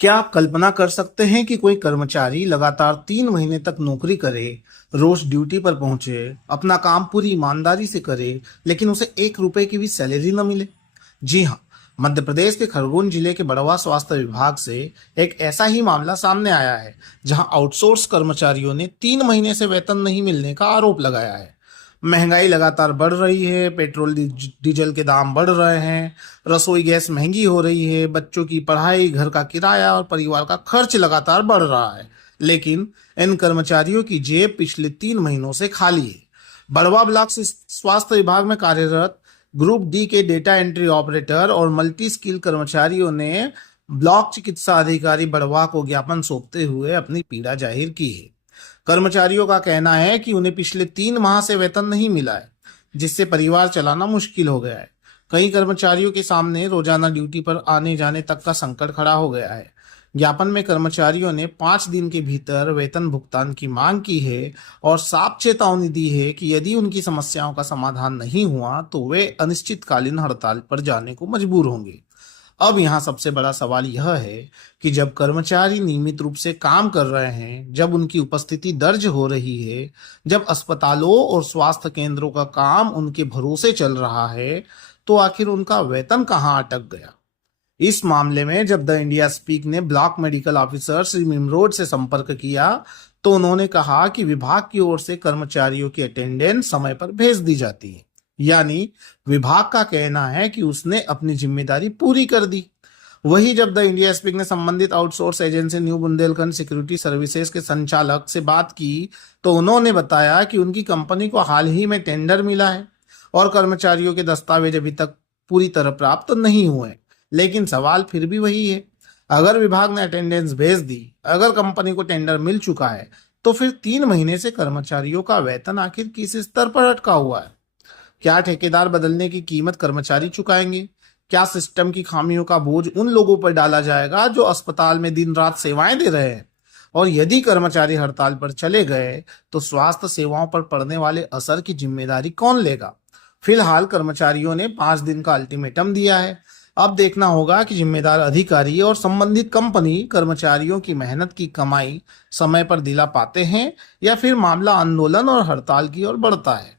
क्या आप कल्पना कर सकते हैं कि कोई कर्मचारी लगातार 3 महीने तक नौकरी करे, रोज ड्यूटी पर पहुंचे, अपना काम पूरी ईमानदारी से करे, लेकिन उसे 1 रुपए की भी सैलरी न मिले? जी हाँ, मध्य प्रदेश के खरगोन जिले के बड़वा स्वास्थ्य विभाग से एक ऐसा ही मामला सामने आया है, जहां आउटसोर्स कर्मचारियों ने 3 महीने से वेतन नहीं मिलने का आरोप लगाया है। महंगाई लगातार बढ़ रही है, पेट्रोल डीजल के दाम बढ़ रहे हैं, रसोई गैस महंगी हो रही है, बच्चों की पढ़ाई, घर का किराया और परिवार का खर्च लगातार बढ़ रहा है। लेकिन इन कर्मचारियों की जेब पिछले 3 महीनों से खाली है। बड़वा ब्लॉक से स्वास्थ्य विभाग में कार्यरत ग्रुप डी के डेटा एंट्री ऑपरेटर और मल्टी स्किल कर्मचारियों ने ब्लॉक चिकित्सा अधिकारी बड़वा को ज्ञापन सौंपते हुए अपनी पीड़ा जाहिर की है। कर्मचारियों का कहना है कि उन्हें पिछले 3 माह से वेतन नहीं मिला है, जिससे परिवार चलाना मुश्किल हो गया है। कई कर्मचारियों के सामने रोजाना ड्यूटी पर आने जाने तक का संकट खड़ा हो गया है। ज्ञापन में कर्मचारियों ने 5 दिन के भीतर वेतन भुगतान की मांग की है और साफ चेतावनी दी है कि यदि उनकी समस्याओं का समाधान नहीं हुआ तो वे अनिश्चितकालीन हड़ताल पर जाने को मजबूर होंगे। अब यहाँ सबसे बड़ा सवाल यह है कि जब कर्मचारी नियमित रूप से काम कर रहे हैं, जब उनकी उपस्थिति दर्ज हो रही है, जब अस्पतालों और स्वास्थ्य केंद्रों का काम उनके भरोसे चल रहा है, तो आखिर उनका वेतन कहाँ अटक गया? इस मामले में जब द इंडिया स्पीक ने ब्लॉक मेडिकल ऑफिसर श्री मिमरोड से संपर्क किया, तो उन्होंने कहा कि विभाग की ओर से कर्मचारियों की अटेंडेंस समय पर भेज दी जाती है। यानी विभाग का कहना है कि उसने अपनी जिम्मेदारी पूरी कर दी। वही जब द इंडिया स्पीक ने संबंधित outsource agency new Bundelkhand security services के संचालक से बात की, तो उन्होंने बताया कि उनकी कंपनी को हाल ही में टेंडर मिला है और कर्मचारियों के दस्तावेज अभी तक पूरी तरह प्राप्त नहीं हुए। लेकिन सवाल फिर भी वही है, अगर विभाग ने अटेंडेंस भेज दी, अगर कंपनी को टेंडर मिल चुका है, तो फिर 3 महीने से कर्मचारियों का वेतन आखिर किस स्तर पर अटका हुआ है? क्या ठेकेदार बदलने की कीमत कर्मचारी चुकाएंगे? क्या सिस्टम की खामियों का बोझ उन लोगों पर डाला जाएगा जो अस्पताल में दिन रात सेवाएं दे रहे हैं? और यदि कर्मचारी हड़ताल पर चले गए, तो स्वास्थ्य सेवाओं पर पड़ने वाले असर की जिम्मेदारी कौन लेगा? फिलहाल कर्मचारियों ने 5 दिन का अल्टीमेटम दिया है। अब देखना होगा कि जिम्मेदार अधिकारी और संबंधित कंपनी कर्मचारियों की मेहनत की कमाई समय पर दिला पाते हैं या फिर मामला आंदोलन और हड़ताल की ओर बढ़ता है।